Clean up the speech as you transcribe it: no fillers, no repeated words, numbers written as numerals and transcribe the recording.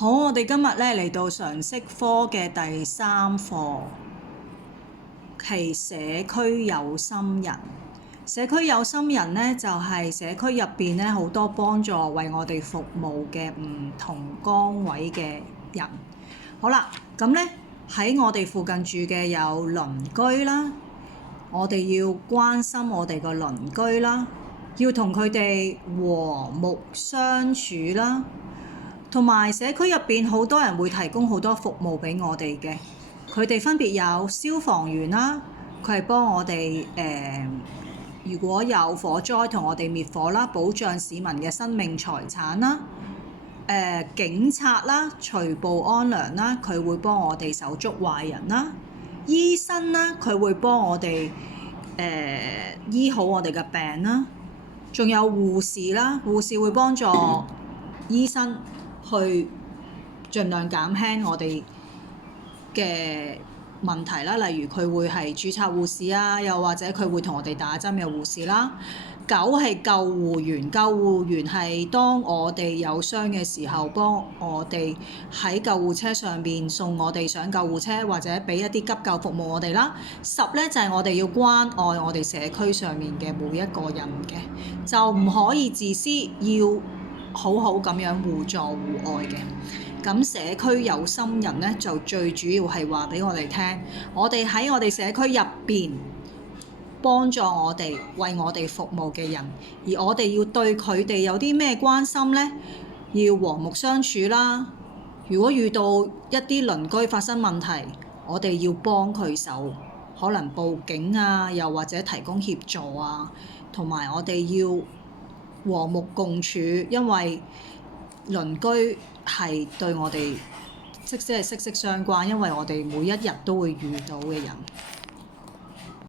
好，我哋今日咧嚟到常識科嘅第3課，係社區有心人。社區有心人咧就係社區入邊咧好多幫助為我哋服務嘅唔同崗位嘅人。好啦，咁咧喺我哋附近住嘅有鄰居啦，我哋要關心我哋個鄰居啦，要同佢哋和睦相處啦。同埋社區入邊好多人會提供好多服務俾我哋嘅，佢哋分別有消防員啦，佢係幫我哋如果有火災同我哋滅火啦，保障市民嘅生命財產啦。警察啦，除暴安良啦，佢會幫我哋手捉壞人啦。醫生啦，佢會幫我哋醫好我哋嘅病啦。仲有護士啦，護士會幫助醫生去盡量減輕我哋嘅問題啦，例如佢會係註冊護士啊，又或者佢會同我哋打針嘅護士啦。9係救護員，救護員係當我哋有傷嘅時候，幫我哋喺救護車上邊送我哋上救護車，或者俾一啲急救服務我哋啦。10咧就係我哋要關愛我哋社區上面嘅每一個人嘅，就唔可以自私，要好好咁樣互助互愛嘅。咁社區有心人咧，就最主要係話俾我哋聽，我哋喺我哋社區入邊幫助我哋、為我哋服務嘅人，而我哋要對佢哋有啲咩關心呢？要和睦相處啦。如果遇到一啲鄰居發生問題，我哋要幫佢手，可能報警啊，又或者提供協助啊，同埋我哋要和睦共處，因為鄰居係對我哋即係息息相關，因為我哋每一日都會遇到嘅人。